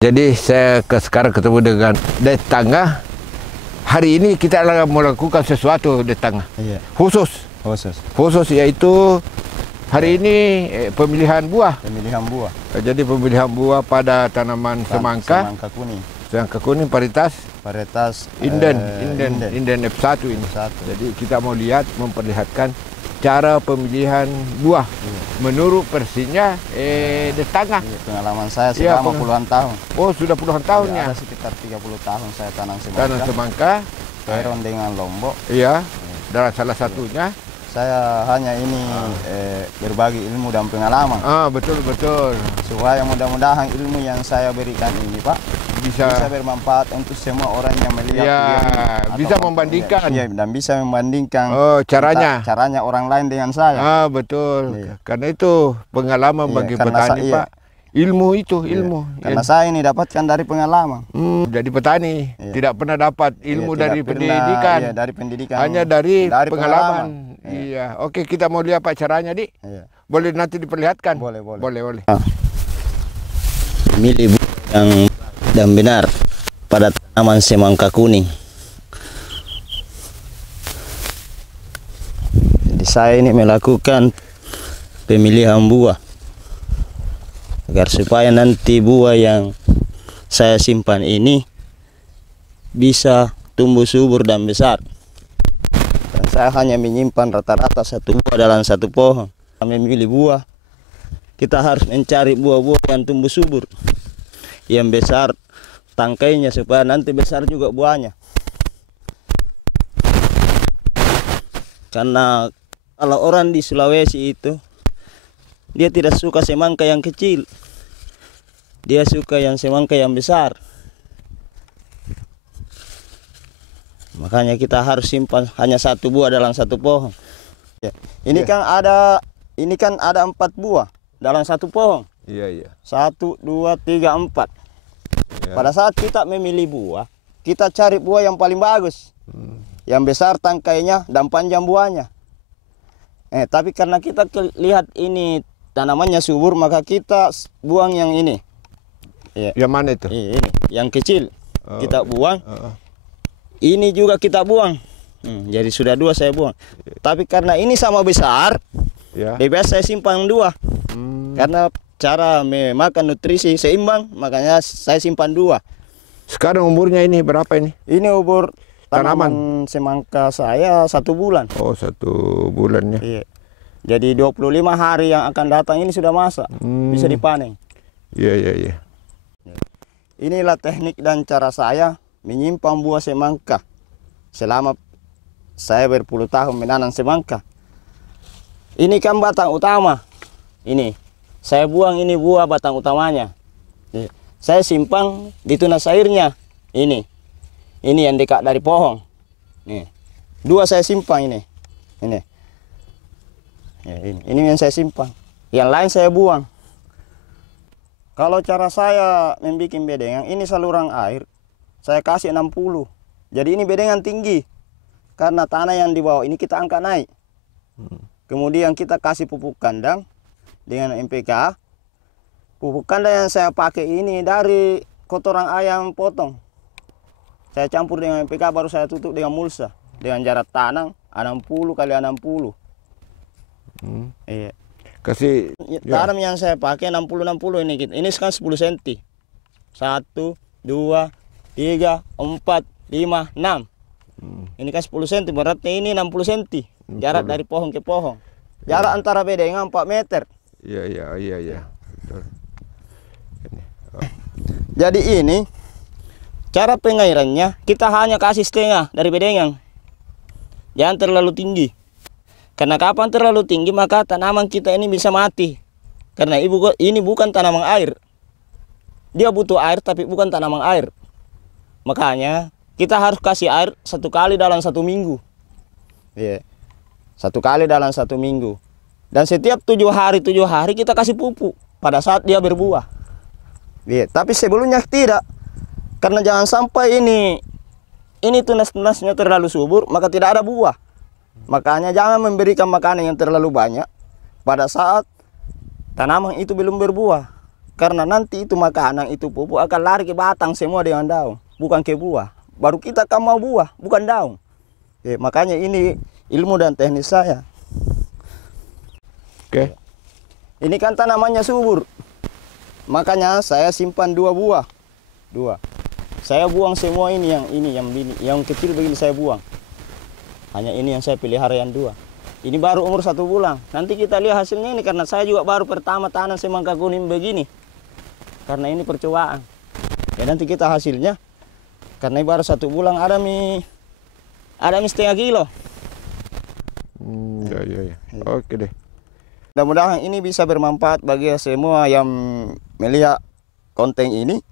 Jadi saya sekarang ketemu dengan tetangga. Hari ini kita akan melakukan sesuatu tetangga. Iya. Khusus yaitu hari ini pemilihan buah. Pemilihan buah. Jadi pemilihan buah pada tanaman semangka. Semangka kuning. Semangka kuning varietas Inden F1 ini. Jadi kita mau memperlihatkan cara pemilihan buah menurut versinya tetangga. Pengalaman saya selama puluhan tahun. Oh, sudah puluhan tahun ya? Ada sekitar 30 tahun saya tanam semangka. Tanam semangka. Terong dengan lombok. Iya. Dan salah satunya saya hanya ini berbagi ilmu dan pengalaman. Betul. Supaya mudah-mudahan ilmu yang saya berikan ini, Pak, bisa bermanfaat untuk semua orang yang melihat. Ya, bisa membandingkan. Iya, dan bisa membandingkan. Caranya orang lain dengan saya. Betul. Iya. Karena itu pengalaman bagi petani, Pak. Ilmu itu, ilmu. Karena saya ini dapatkan dari pengalaman. Jadi petani tidak pernah dapat ilmu dari pendidikan. Iya, dari pendidikan. Hanya dari pengalaman. Iya. Oke, kita mau lihat Pak caranya, Dik. Iya. Boleh nanti diperlihatkan? Boleh. Milih yang benar pada tanaman semangka kuning. Jadi saya ini melakukan pemilihan buah agar supaya nanti buah yang saya simpan ini bisa tumbuh subur dan besar. Dan saya hanya menyimpan rata-rata satu buah dalam satu pohon. Kami memilih buah, kita harus mencari buah-buah yang tumbuh subur, yang besar tangkainya supaya nanti besar juga buahnya. Karena kalau orang di Sulawesi itu dia tidak suka semangka yang kecil, dia suka yang semangka yang besar. Makanya kita harus simpan hanya satu buah dalam satu pohon. Ini kan ada 4 buah dalam satu pohon. Iya. 1, 2, 3, 4. Pada saat kita memilih buah, kita cari buah yang paling bagus, yang besar tangkainya dan panjang buahnya. Tapi karena kita lihat ini tanamannya subur, maka kita buang yang ini. Yang mana itu? Ini, yang kecil kita buang. Ini juga kita buang. Jadi sudah 2 saya buang. Tapi karena ini sama besar, lebih baik saya simpan 2. Karena cara memakan nutrisi seimbang, makanya saya simpan 2. Sekarang umurnya ini berapa ini? Ini umur tanaman semangka saya 1 bulan. Oh, 1 bulannya. Iya. Jadi 25 hari yang akan datang ini sudah masak, bisa dipanen. Iya. Inilah teknik dan cara saya menyimpan buah semangka selama saya berpuluh tahun menanam semangka. Ini kan batang utama. Ini saya buang, ini buah batang utamanya. Saya simpan di tunas airnya. Ini yang dekat dari pohon. 2 saya simpan ini. Ini yang saya simpan. Yang lain saya buang. Kalau cara saya membuat bedengan, ini saluran air saya kasih 60. Jadi ini bedengan tinggi. Karena tanah yang di bawah ini kita angkat naik. Kemudian kita kasih pupuk kandang dengan NPK. Pupuk kandang yang saya pakai ini dari kotoran ayam potong. Saya campur dengan NPK, baru saya tutup dengan mulsa. Dengan jarak tanam 60 kali 60. Iya. Kasih tanam yang saya pakai 60 ini. Ini sekarang 10 cm. 1, 2, 3, 4, 5, 6. Ini kan 10 cm, berarti ini 60 cm. Jarak dari pohon ke pohon. Jarak antara bedengan 4 meter. Iya. Betul. Jadi ini cara pengairannya, kita hanya kasih setengah dari bedengan. Jangan terlalu tinggi. Karena kapan terlalu tinggi maka tanaman kita ini bisa mati. Karena ini bukan tanaman air. Dia butuh air tapi bukan tanaman air. Makanya kita harus kasih air 1 kali dalam 1 minggu. 1 kali dalam 1 minggu. Dan setiap 7 hari kita kasih pupuk pada saat dia berbuah. Tapi sebelumnya tidak. Karena jangan sampai ini tunas-tunasnya terlalu subur, maka tidak ada buah. Makanya jangan memberikan makanan yang terlalu banyak pada saat tanaman itu belum berbuah. Karena nanti itu makanan itu pupuk akan lari ke batang semua dengan daun, bukan ke buah. Baru kita kan mau buah, bukan daun. Makanya ini ilmu dan teknis saya. Oke. Ini kan tanamannya subur. Makanya saya simpan 2 buah. 2. Saya buang semua ini yang kecil begini saya buang. Hanya ini yang saya pelihara yang 2. Ini baru umur 1 bulan. Nanti kita lihat hasilnya ini karena saya juga baru pertama tanam semangka kuning begini. Karena ini percobaan. Ya nanti kita hasilnya. Karena ini baru 1 bulan ada mie setengah kilo. Ya. Oke deh. Mudah-mudahan ini bisa bermanfaat bagi semua yang melihat konten ini.